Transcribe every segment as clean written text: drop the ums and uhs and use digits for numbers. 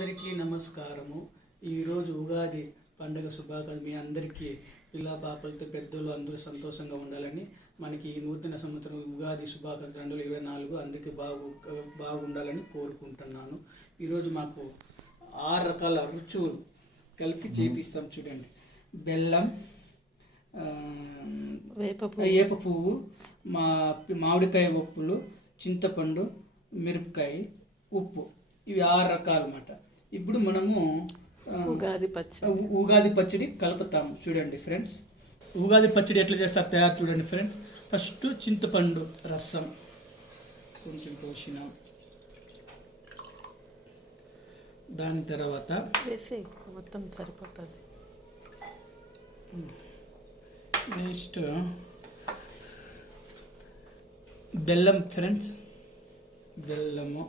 అందరికీ నమస్కారము. ఈరోజు ఉగాది పండుగ శుభాకాంక్షలు. మీ అందరికీ పిల్ల పాపలతో పెద్దలు అందరూ సంతోషంగా ఉండాలని, మనకి ఈ నూతన సంవత్సరం ఉగాది శుభాకాంక్షలు 2024 అందరికీ బాగుండాలని కోరుకుంటున్నాను. ఈరోజు మాకు 6 రకాల రుచులు కలిపి చేపిస్తాం. చూడండి, బెల్లం, వేప పువ్వు, మామిడికాయ ఉప్పులు, చింతపండు, మిరపకాయ, ఉప్పు, ఇవి 6 రకాలు అన్నమాట. ఇప్పుడు మనము ఉగాది పచ్చడి కలుపుతాము. చూడండి ఫ్రెండ్స్, ఉగాది పచ్చడి ఎట్లా చేస్తారు తయారు చూడండి ఫ్రెండ్స్. ఫస్ట్ చింతపండు రసం కొంచెం పోసినాం, దాని తర్వాత మొత్తం సరిపోతుంది. నెక్స్ట్ బెల్లం ఫ్రెండ్స్, బెల్లము,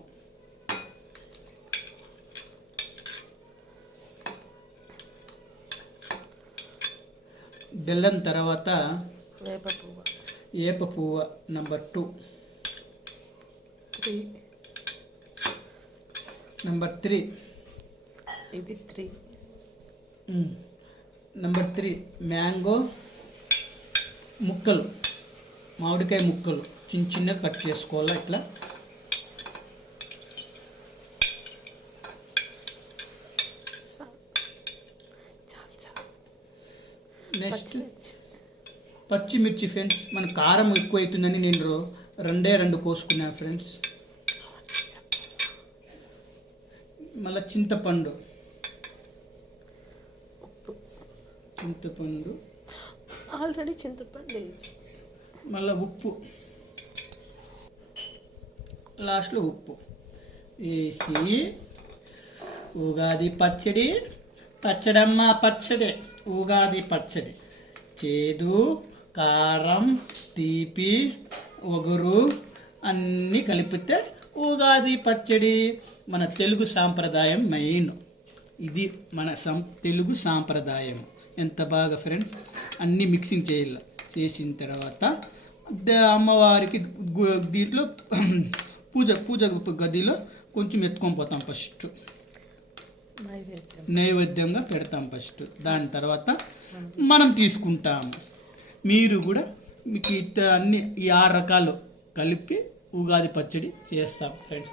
బెల్లం తర్వాత వేప పువ్వు నెంబర్ 2, నెంబర్ 3, ఇది 3, నెంబర్ 3 మ్యాంగో ముక్కలు, మామిడికాయ ముక్కలు చిన్న చిన్నగా కట్ చేసుకోవాలి ఇట్లా. నెక్స్ట్ పచ్చిమిర్చి ఫ్రెండ్స్, మన కారం ఎక్కువ అవుతుందని నేను 2 కోసుకున్నాను ఫ్రెండ్స్. మళ్ళీ చింతపండు ఆల్రెడీ చింతపండు, మళ్ళీ ఉప్పు, లాస్ట్లో ఉప్పు వేసి ఉగాది పచ్చడి, పచ్చడమ్మ పచ్చడి, ఉగాది పచ్చడి. చేదు, కారం, తీపి, ఒగురు అన్నీ కలిపితే ఉగాది పచ్చడి. మన తెలుగు సాంప్రదాయం మెయిన్ ఇది, మన తెలుగు సాంప్రదాయం. ఎంత బాగా ఫ్రెండ్స్ అన్నీ మిక్సింగ్ చేయాలి. చేసిన తర్వాత అమ్మవారికి దీంట్లో పూజ గదిలో కొంచెం ఎత్తుకొని పోతాం. ఫస్ట్ నైవేద్యంగా పెడతాం ఫస్ట్, దాని తర్వాత మనం తీసుకుంటాము. మీరు కూడా మీకు అన్ని ఈ 6 రకాలు కలిపి ఉగాది పచ్చడి చేస్తాం ఫ్రెండ్స్.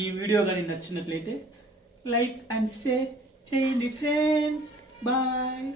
ఈ వీడియో కానీ నచ్చినట్లయితే లైక్ అండ్ షేర్ చేయండి ఫ్రెండ్స్. బాయ్.